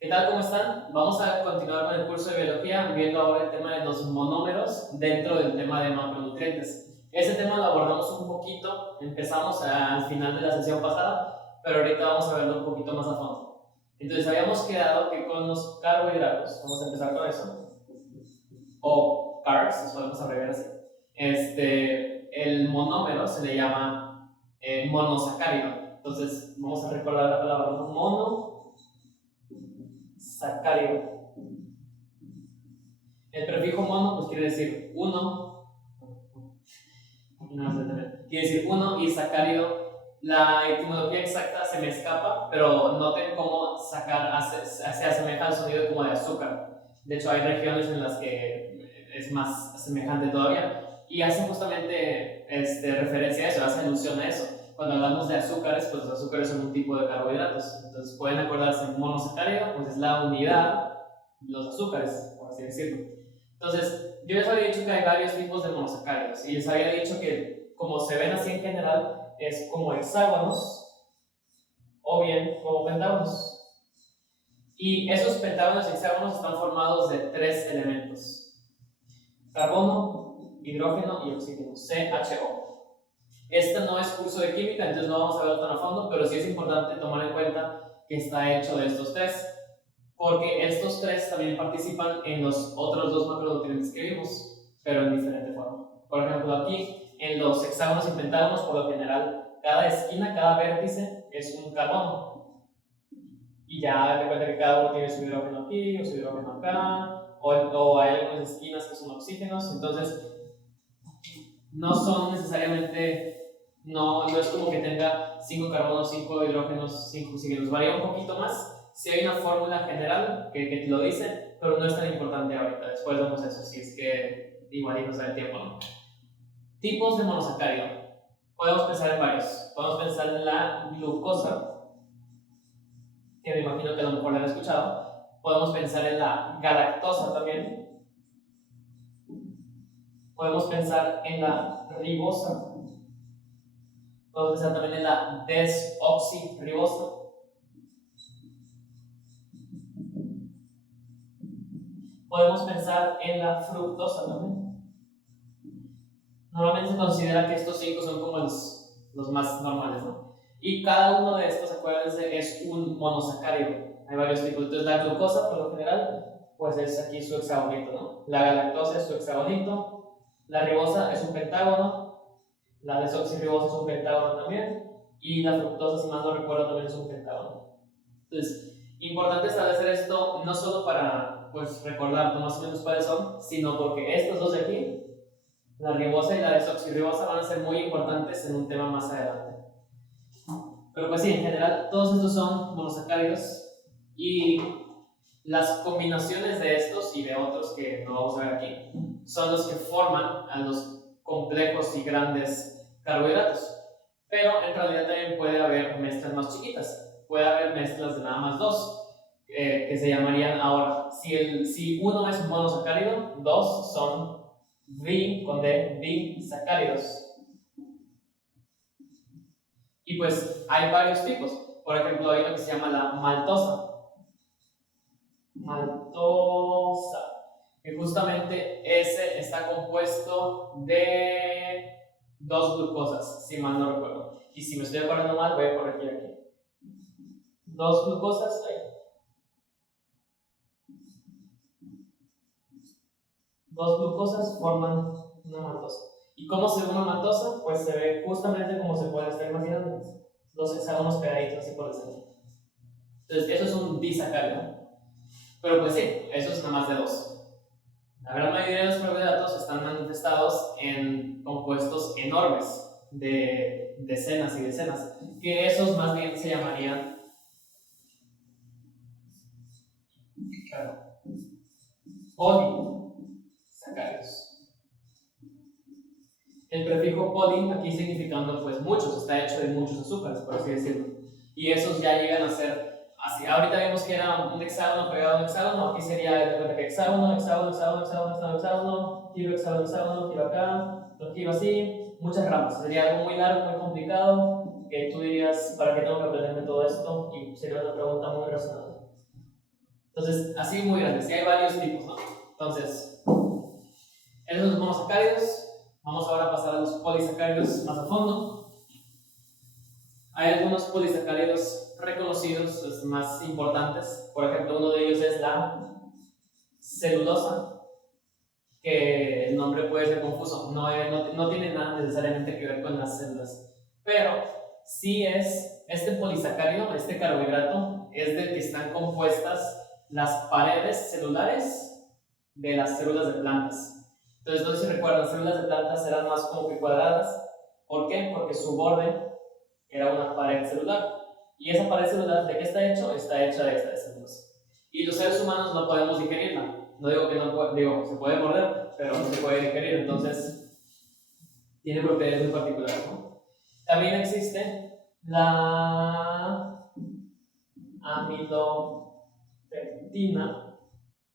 ¿Qué tal? ¿Cómo están? Vamos a continuar con el curso de biología, viendo ahora el tema de los monómeros dentro del tema de macronutrientes. Ese tema lo abordamos un poquito, empezamos al final de la sesión pasada, pero ahorita vamos a verlo un poquito más a fondo. Entonces habíamos quedado que con los carbohidratos, vamos a empezar con eso, o carbs, los podemos abreviar así, el monómero se le llama monosacárido. Entonces vamos a recordar la palabra monosacárido. El prefijo mono pues quiere decir uno, quiere decir uno, y sacárido, la etimología exacta se me escapa, pero noten cómo sacar se asemeja al sonido como de azúcar. De hecho hay regiones en las que es más semejante todavía, y hace justamente referencia a eso, hace alusión a eso. Cuando hablamos de azúcares, pues los azúcares son un tipo de carbohidratos. Entonces pueden acordarse, monosacárido pues es la unidad, los azúcares, por así decirlo. Entonces, yo les había dicho que hay varios tipos de monosacáridos y les había dicho que, como se ven así en general, es como hexágonos o bien como pentágonos. Y esos pentágonos y hexágonos están formados de tres elementos: carbono, hidrógeno y oxígeno, CHO. Este no es curso de química, entonces no vamos a verlo tan a fondo, pero sí es importante tomar en cuenta que está hecho de estos tres, porque estos tres también participan en los otros dos macronutrientes que vimos, pero en diferente forma. Por ejemplo, aquí en los hexágonos y pentágonos, por lo general, cada esquina, cada vértice es un carbono. Y ya de cuenta que cada uno tiene su hidrógeno aquí o su hidrógeno acá, o hay algunas esquinas que son oxígenos. Entonces, no son necesariamente, no es como que tenga 5 carbonos, 5 hidrógenos, 5 oxígenos, varía un poquito más. Si hay una fórmula general que te lo dice, pero no es tan importante ahorita, después vemos eso, si es que igual nos da el tiempo, ¿no? Tipos de monosacárido. Podemos pensar en varios. Podemos pensar en la glucosa, que me imagino que a lo mejor la han escuchado. Podemos pensar en la galactosa también. Podemos pensar en la ribosa. Podemos pensar también en la desoxirribosa. Podemos pensar en la fructosa también. Normalmente se considera que estos 5 son como los más normales, ¿no? Y cada uno de estos, acuérdense, es un monosacárido. Hay varios tipos. Entonces la glucosa, por lo general, pues es aquí su hexagonito, ¿no? La galactosa es su hexagonito. La ribosa es un pentágono. La desoxirribosa es un pentágono también. Y la fructosa, si mal no recuerdo, también es un pentágono. Entonces, importante establecer esto no solo para pues recordar más o menos cuáles son, sino porque estos dos de aquí, la ribosa y la desoxirribosa, van a ser muy importantes en un tema más adelante. Pero pues sí, en general todos estos son monosacáridos, y las combinaciones de estos y de otros que no vamos a ver aquí son los que forman a los complejos y grandes carbohidratos. Pero en realidad también puede haber mezclas más chiquitas, puede haber mezclas de nada más dos, que se llamarían ahora, si uno es monosacárido, dos son disacáridos. Y pues hay varios tipos. Por ejemplo, hay uno que se llama la maltosa. Que justamente ese está compuesto de dos glucosas, si mal no recuerdo. Y si me estoy acordando mal, voy a corregir aquí. Dos glucosas, ahí. Dos glucosas forman una maltosa. ¿Y cómo se ve una maltosa? Pues se ve justamente como se puede estar imaginando. Dos hexágonos pegaditos así por el centro. Entonces, eso es un disacárido. Pero pues sí, eso es nada más de dos. La gran mayoría de los carbohidratos están manifestados en compuestos enormes de decenas y decenas, que esos más bien se llamarían polisacáridos. El prefijo poli aquí significando pues muchos, está hecho de muchos azúcares, por así decirlo. Y esos ya llegan a ser así. Ahorita vimos que era un hexágono pegado a un hexágono, aquí sería hexágono, hexágono, hexágono, hexágono, hexágono, giro, hexágono, hexágono, giro acá, lo giro así, muchas ramas. Sería algo muy largo, muy complicado, que tú dirías, ¿para qué tengo que aprenderme todo esto? Y sería una pregunta muy razonable. Entonces, así muy grandes, y hay varios tipos, ¿no? Entonces, esos son los monosacáridos. Vamos ahora a pasar a los polisacáridos más a fondo. Hay algunos polisacáridos reconocidos, los más importantes. Por ejemplo, uno de ellos es la celulosa, que el nombre puede ser confuso, no tiene nada necesariamente que ver con las células, pero sí es este polisacárido, este carbohidrato, es del que están compuestas las paredes celulares de las células de plantas. Entonces, no sé si recuerdan, las células de plantas eran más como que cuadradas. ¿Por qué? Porque su borde era una pared celular. ¿Y esa pared celular de qué está hecho? Está hecha de estas células. Y los seres humanos no podemos digerirla. No digo que no digo, se puede morder, pero no se puede digerir. Entonces, tiene propiedades muy particulares, ¿no? También existe la amilopectina.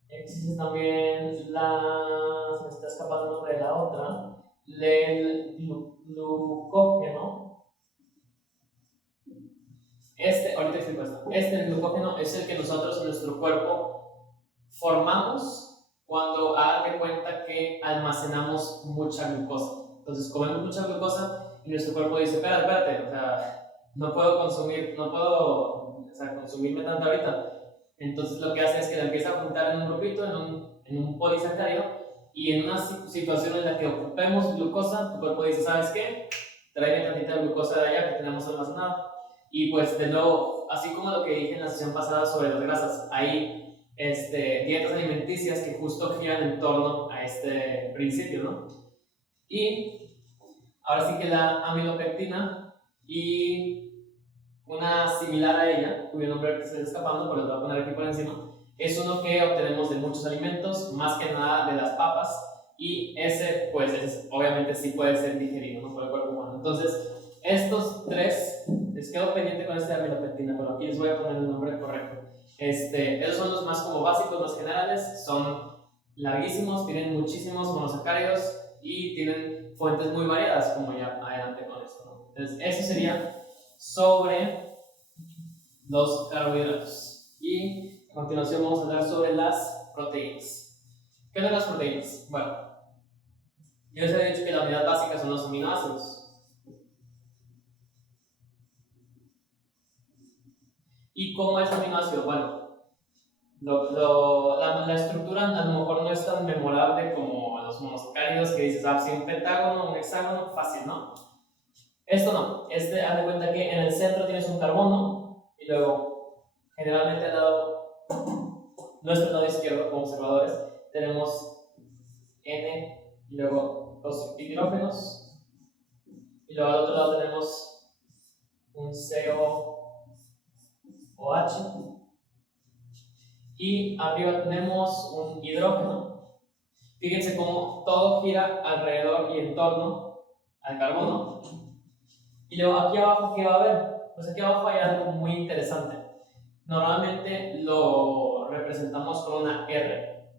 Existe también se me está escapando el nombre de la otra, el glucógeno. Ahorita explico esto. El glucógeno es el que nosotros en nuestro cuerpo formamos cuando hagan de cuenta que almacenamos mucha glucosa. Entonces, comemos mucha glucosa y nuestro cuerpo dice: espérate, o sea, no puedo consumirme tanto ahorita. Entonces, lo que hace es que la empieza a juntar en un grupito, en un polisacárido, y en una situación en la que ocupemos glucosa, tu cuerpo dice: ¿sabes qué? Tráeme tantita glucosa de allá que tenemos almacenada. Y pues, de nuevo, así como lo que dije en la sesión pasada sobre las grasas, hay dietas alimenticias que justo giran en torno a este principio, ¿no? Y ahora sí que la amilopectina y una similar a ella, cuyo nombre se está escapando, pero lo voy a poner aquí por encima, es uno que obtenemos de muchos alimentos, más que nada de las papas, y ese, pues, obviamente sí puede ser digerido, ¿no?, por el cuerpo humano. Entonces, estos tres, les quedo pendiente con esta amilopectina, pero aquí les voy a poner el nombre correcto. Esos son los más como básicos, más generales, son larguísimos, tienen muchísimos monosacáridos y tienen fuentes muy variadas, como ya adelante con esto, ¿no? Entonces, eso sería sobre los carbohidratos. Y a continuación vamos a hablar sobre las proteínas. ¿Qué son las proteínas? Bueno, yo les he dicho que la unidad básica son los aminoácidos. ¿Y cómo es aminoácido? Bueno, la estructura a lo mejor no es tan memorable como los monosacáridos, que dices: si un pentágono, un hexágono, fácil, ¿no? Esto no. Haz de cuenta que en el centro tienes un carbono y luego, generalmente al lado, nuestro lado izquierdo, como observadores, tenemos N y luego dos hidrógenos, y luego al otro lado tenemos un COOH, y arriba tenemos un hidrógeno. Fíjense cómo todo gira alrededor y en torno al carbono. Y luego aquí abajo, ¿qué va a haber? Pues aquí abajo hay algo muy interesante. Normalmente lo representamos con una R.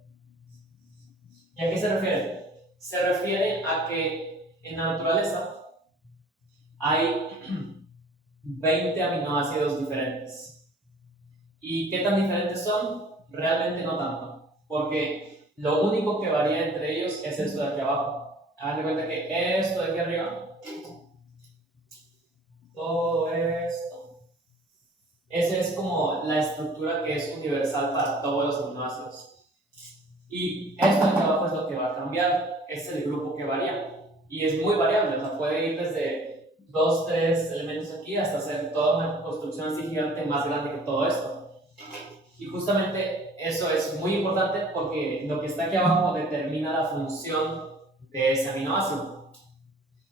¿Y a qué se refiere? Se refiere a que en la naturaleza hay 20 aminoácidos diferentes. ¿Y qué tan diferentes son? Realmente no tanto, porque lo único que varía entre ellos es esto de aquí abajo. Hagan de cuenta que esto de aquí arriba, todo esto, esa es como la estructura que es universal para todos los aminoácidos. Y esto de aquí abajo es lo que va a cambiar, es el grupo que varía. Y es muy variable, o sea, puede ir desde 2, 3 elementos aquí hasta hacer toda una construcción así gigante más grande que todo esto. Y justamente eso es muy importante porque lo que está aquí abajo determina la función de ese aminoácido.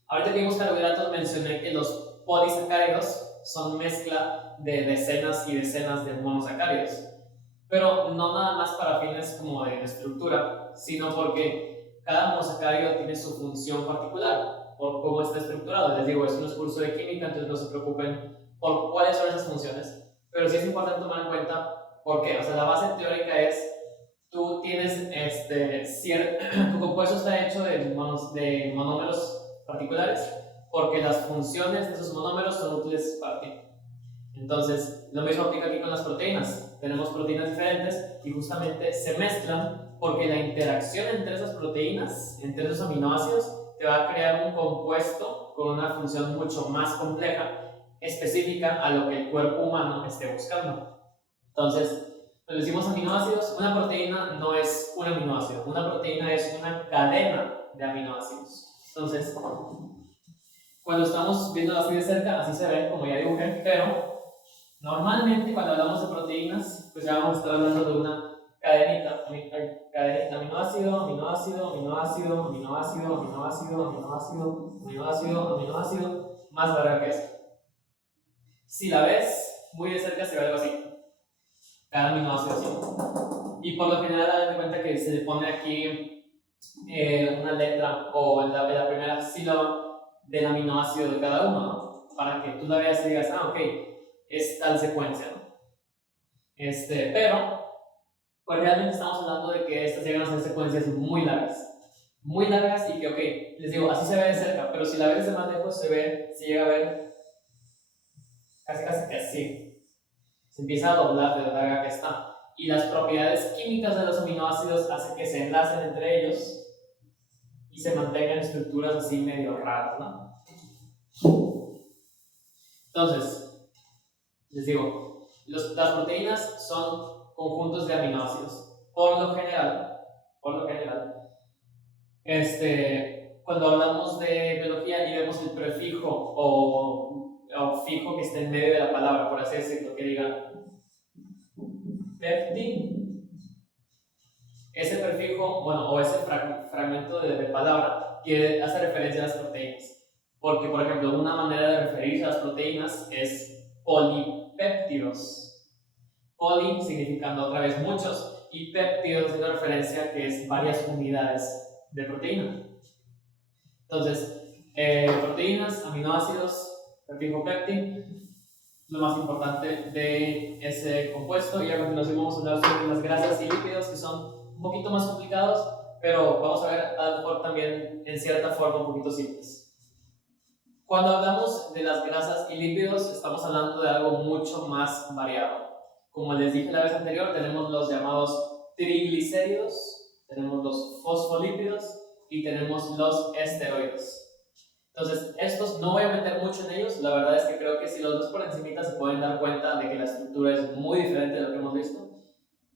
Ahorita que vimos carbohidratos mencioné que los polisacáridos son mezcla de decenas y decenas de monosacáridos, pero no nada más para fines como de estructura, sino porque cada monosacárido tiene su función particular por cómo está estructurado. Les digo, es un curso de química, entonces no se preocupen por cuáles son esas funciones, pero sí es importante tomar en cuenta por qué. O sea, la base teórica es: tú tienes tu compuesto está hecho de monómeros particulares porque las funciones de esos monómeros son útiles para ti. Entonces, lo mismo aplica aquí con las proteínas. tenemos proteínas diferentes y justamente se mezclan porque la interacción entre esas proteínas, entre esos aminoácidos, te va a crear un compuesto con una función mucho más compleja, específica a lo que el cuerpo humano esté buscando. Entonces, cuando decimos aminoácidos, una proteína no es un aminoácido, una proteína es una cadena de aminoácidos. Entonces, cuando estamos viendo así de cerca, así se ve, como ya dibujé, pero normalmente cuando hablamos de proteínas, pues ya vamos a estar hablando de una cadenita, aminoácido, aminoácido, aminoácido, aminoácido, aminoácido, aminoácido, aminoácido, aminoácido, más larga que eso. Si la ves muy de cerca se ve algo así, cada aminoácido así. Y por lo general, date cuenta que se le pone aquí una letra o la primera sílaba del aminoácido de cada uno, ¿no? Para que tú la veas y digas, ah, ok, es tal secuencia, ¿no? Pero, pues realmente estamos hablando de que estas llegan a ser secuencias muy largas y que, ok, les digo, así se ve de cerca, pero si la ves de más lejos se llega a ver casi que así. Se empieza a doblar de lo larga que está. Y las propiedades químicas de los aminoácidos hacen que se enlacen entre ellos y se mantengan estructuras así medio raras, ¿no? Entonces, les digo, las proteínas son conjuntos de aminoácidos. Por lo general, cuando hablamos de biología y vemos el prefijo o fijo que está en medio de la palabra, por así decirlo, que diga peptide, ese prefijo, bueno, o ese fragmento de palabra que hace referencia a las proteínas. Porque, por ejemplo, una manera de referirse a las proteínas es polipéptidos. Poli significando otra vez muchos y péptidos haciendo referencia que es varias unidades de proteína. Entonces, proteínas, aminoácidos, prefijo péptide, lo más importante de ese compuesto, y a continuación vamos a hablar sobre las grasas y lípidos, que son un poquito más complicados, pero vamos a ver a lo mejor también en cierta forma un poquito simples. Cuando hablamos de las grasas y lípidos, estamos hablando de algo mucho más variado. Como les dije la vez anterior, tenemos los llamados triglicéridos, tenemos los fosfolípidos y tenemos los esteroides. Entonces, estos no voy a meter mucho en ellos, la verdad es que creo que si los ves por encimita se pueden dar cuenta de que la estructura es muy diferente de lo que hemos visto.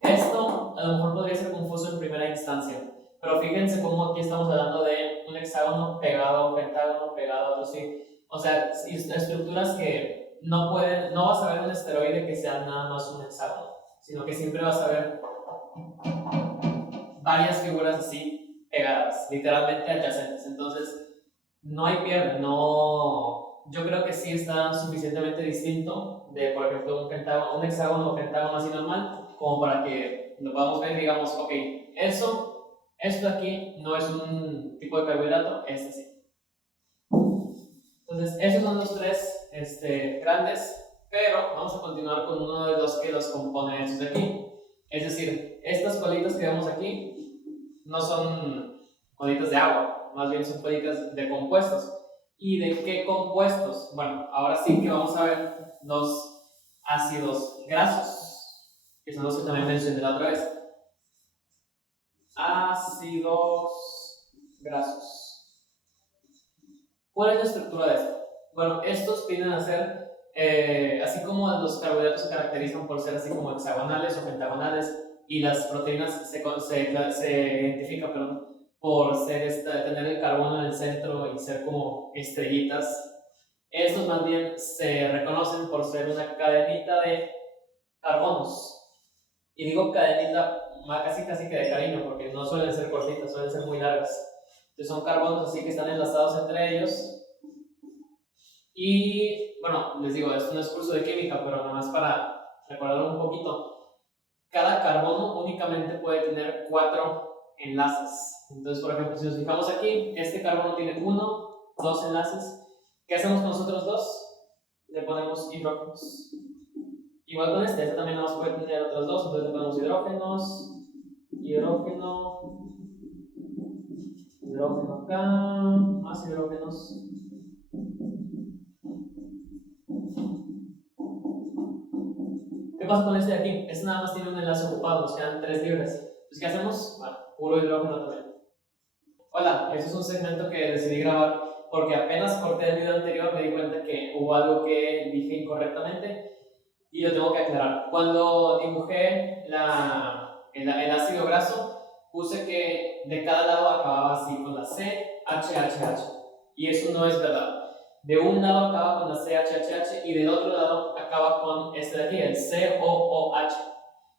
Esto a lo mejor podría ser confuso en primera instancia, pero fíjense cómo aquí estamos hablando de un hexágono pegado a un pentágono pegado a otro, sí. O sea, estructuras que no vas a ver un esteroide que sea nada más un hexágono, sino que siempre vas a ver varias figuras así pegadas, literalmente adyacentes. Entonces, no hay pierde, yo creo que sí está suficientemente distinto de, por ejemplo, un hexágono o pentágono así normal, como para que lo podamos ver y digamos, ok, esto aquí no es un tipo de carbohidrato, este sí. Entonces, esos son los tres grandes, pero vamos a continuar con uno de los que los compone estos de aquí. Es decir, estas colitas que vemos aquí no son colitas de agua, más bien son colitas de compuestos. ¿Y de qué compuestos? Bueno, ahora sí que vamos a ver los ácidos grasos, que son los que también mencioné la otra vez. Ácidos grasos. ¿Cuál es la estructura de esto? Bueno, estos vienen a ser, así como los carbohidratos se caracterizan por ser así como hexagonales o pentagonales, y las proteínas se identifican, por tener el carbono en el centro y ser como estrellitas. Estos más bien se reconocen por ser una cadenita de carbonos. Y digo cadenita casi que de cariño, porque no suelen ser cortitas, suelen ser muy largas. Entonces son carbonos así que están enlazados entre ellos. Y bueno, les digo, esto no es curso de química, pero nada más para recordar un poquito. Cada carbono únicamente puede tener 4 enlaces. Entonces, por ejemplo, si nos fijamos aquí, este carbono tiene 1, 2 enlaces. ¿Qué hacemos con los otros 2? Le ponemos hidrógenos. Igual con este también nada más puede tener otros 2, entonces le ponemos hidrógenos, hidrógeno acá, más hidrógenos. ¿Qué pasa con este de aquí? Este nada más tiene un enlace ocupado, nos quedan 3 libres. Entonces, ¿qué hacemos? Bueno, puro hidrógeno también. Hola, este es un segmento que decidí grabar porque apenas corté el video anterior me di cuenta que hubo algo que dije incorrectamente y lo tengo que aclarar. Cuando dibujé el ácido graso, puse que de cada lado acababa así con la C, H, H, H. Y eso no es verdad. De un lado acaba con la C, H, H, H y del otro lado acaba con este de aquí, el C, O, O, H,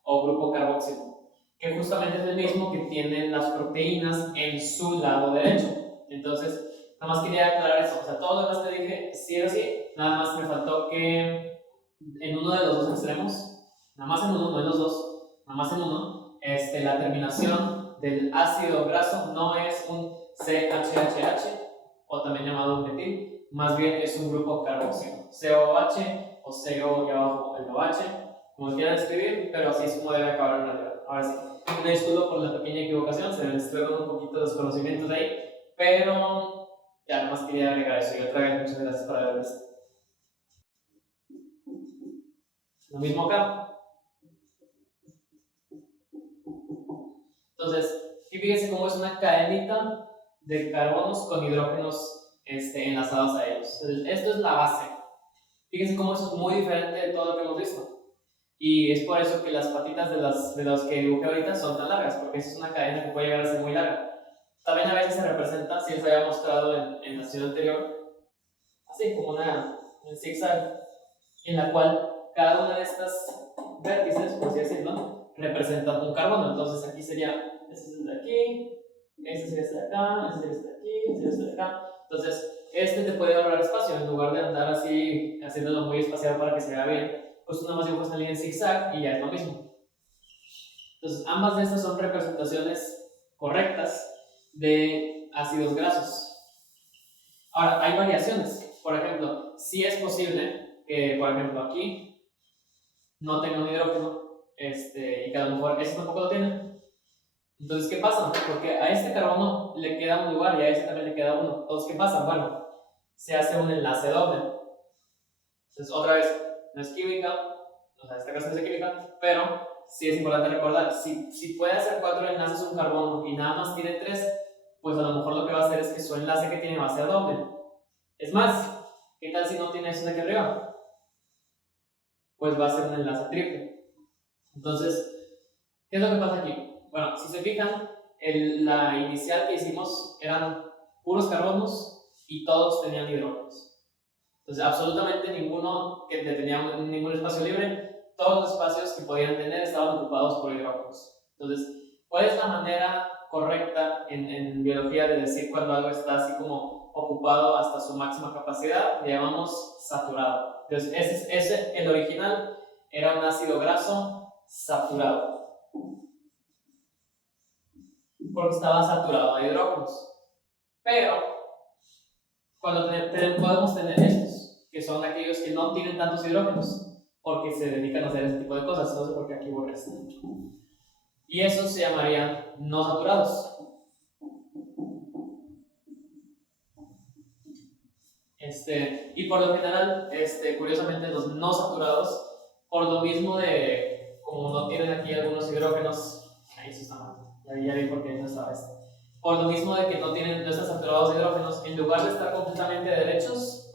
o grupo carboxílico, que justamente es el mismo que tienen las proteínas en su lado derecho. Entonces, nada más quería aclarar eso. O sea, todo lo demás que dije, sí o sí, nada más me faltó que en uno de los dos extremos, nada más en uno, no en los dos, nada más en uno, la terminación del ácido graso no es un CHHH, o también llamado un metil, más bien es un grupo carboxílico, COH o CO y abajo el OH, como quieran escribir, pero así es como debe acabar en realidad. Ahora sí, me disculpo por la pequeña equivocación, se me mezclaron un poquito de desconocimientos de ahí, pero ya nada más quería agregar eso. Y otra vez, muchas gracias por haber visto. Lo mismo acá. Entonces, aquí fíjense cómo es una cadenita de carbonos con hidrógenos enlazados a ellos. Entonces, esto es la base. Fíjense cómo eso es muy diferente de todo lo que hemos visto. Y es por eso que las patitas de los que dibujé ahorita son tan largas, porque esa es una cadena que puede llegar a ser muy larga. También a veces se representa, si les había mostrado en la sesión anterior, así como un zigzag, en la cual cada una de estas vértices, por así decirlo, representan un carbono. Entonces aquí sería, este es el de aquí, este sería este de acá, este sería este de aquí, este sería este de acá. Entonces, te puede ahorrar espacio, en lugar de andar así, haciéndolo muy espaciado para que se vea bien, pues tú nada más dibujas una línea en zigzag y ya es lo mismo. Entonces, ambas de estas son representaciones correctas de ácidos grasos. Ahora, hay variaciones. Por ejemplo, si es posible que, por ejemplo, aquí no tenga un hidrógeno y que a lo mejor este tampoco lo tiene. Entonces, ¿qué pasa? Porque a este carbono le queda un lugar y a este también le queda uno. Entonces, ¿qué pasa? Bueno, se hace un enlace doble. Entonces, otra vez, no es química, o sea, esta clase no es de química, pero sí es importante recordar, si puede hacer 4 enlaces un carbono y nada más tiene 3, pues a lo mejor lo que va a hacer es que su enlace que tiene va a ser doble. Es más, ¿qué tal si no tiene eso de aquí arriba? Pues va a ser un enlace triple. Entonces, ¿qué es lo que pasa aquí? Bueno, si se fijan, la inicial que hicimos eran puros carbonos y todos tenían hidrógenos. Entonces, absolutamente ninguno que tenía ningún espacio libre, todos los espacios que podían tener estaban ocupados por hidrógenos. Entonces, ¿cuál es la manera correcta en biología de decir cuando algo está así como ocupado hasta su máxima capacidad? Le llamamos saturado. Entonces, el original era un ácido graso saturado, porque estaba saturado de hidrógenos. Pero, cuando podemos tener estos, que son aquellos que no tienen tantos hidrógenos, porque se dedican a hacer este tipo de cosas, no sé por qué aquí borré esto. Y esos se llamarían no saturados. Y por lo general, curiosamente, los no saturados, por lo mismo de, como no tienen aquí algunos hidrógenos, ahí eso está mal, ya vi por qué no estaba por lo mismo de que no están saturados de hidrógenos, en lugar de estar completamente derechos,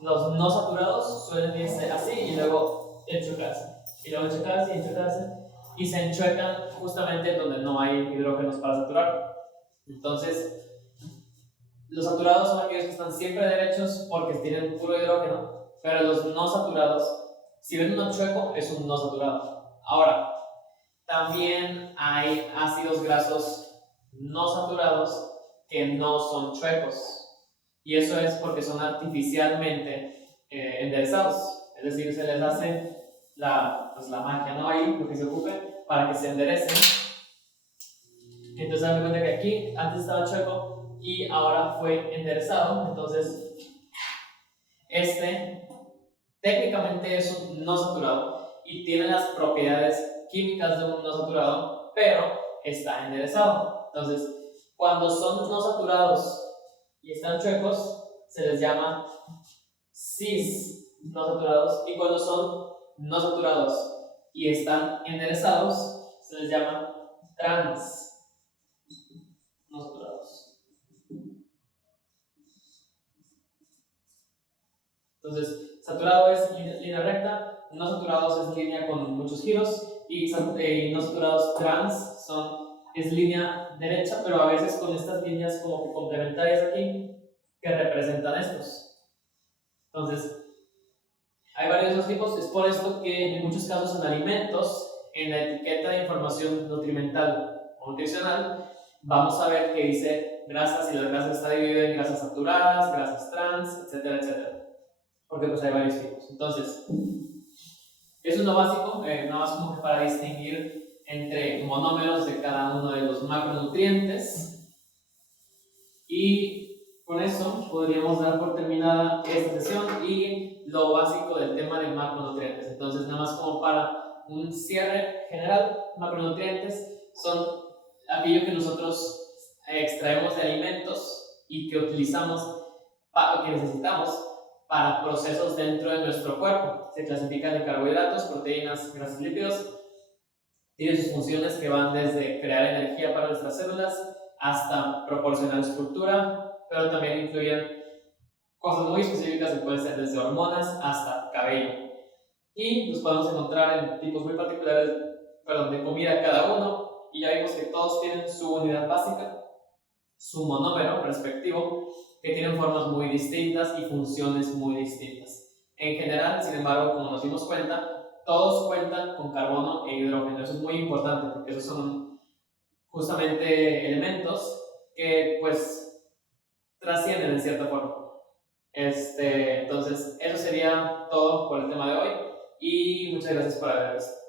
los no saturados suelen irse así y luego enchuecarse, y luego enchuecarse y enchuecarse, y se enchuecan justamente donde no hay hidrógenos para saturar. Entonces, los saturados son aquellos que están siempre derechos porque tienen puro hidrógeno, pero los no saturados, si ven uno chueco, es un no saturado. Ahora, también hay ácidos grasos no saturados que no son chuecos. Y eso es porque son artificialmente enderezados. Es decir, se les hace la magia, ¿no? Ahí, lo que se ocupe para que se enderecen. Entonces, dan cuenta que aquí antes estaba chueco y ahora fue enderezado. Entonces, técnicamente es un no saturado y tiene las propiedades químicas de un no saturado, pero está enderezado. Entonces, cuando son no saturados y están chuecos, se les llama cis no saturados, y cuando son no saturados y están enderezados, se les llama trans. No saturados. Entonces, saturado es línea recta, no saturados es línea con muchos giros, y no saturados trans es línea derecha, pero a veces con estas líneas como que complementarias aquí que representan estos. Entonces, hay varios de esos tipos. Es por esto que en muchos casos en alimentos, en la etiqueta de información nutrimental o nutricional, vamos a ver que dice grasas, y las grasas está dividida en grasas saturadas, grasas trans, etcétera, etcétera. Porque pues hay varios tipos. Entonces, eso es lo básico, nada más como que para distinguir entre monómeros de cada uno de los macronutrientes. Y con eso podríamos dar por terminada esta sesión y lo básico del tema de macronutrientes. Entonces, nada más como para un cierre general, macronutrientes son aquello que nosotros extraemos de alimentos y que utilizamos, que necesitamos para procesos dentro de nuestro cuerpo. Se clasifican en carbohidratos, proteínas, grasas y lípidos. Tiene sus funciones que van desde crear energía para nuestras células hasta proporcionar estructura, pero también incluyen cosas muy específicas que pueden ser desde hormonas hasta cabello. Y los podemos encontrar en tipos muy particulares, de comida cada uno, y ya vimos que todos tienen su unidad básica, su monómero respectivo, que tienen formas muy distintas y funciones muy distintas. En general, sin embargo, como nos dimos cuenta, todos cuentan con carbono e hidrógeno. Eso es muy importante porque esos son justamente elementos que pues trascienden en cierta forma. Entonces, eso sería todo por el tema de hoy y muchas gracias por haber visto.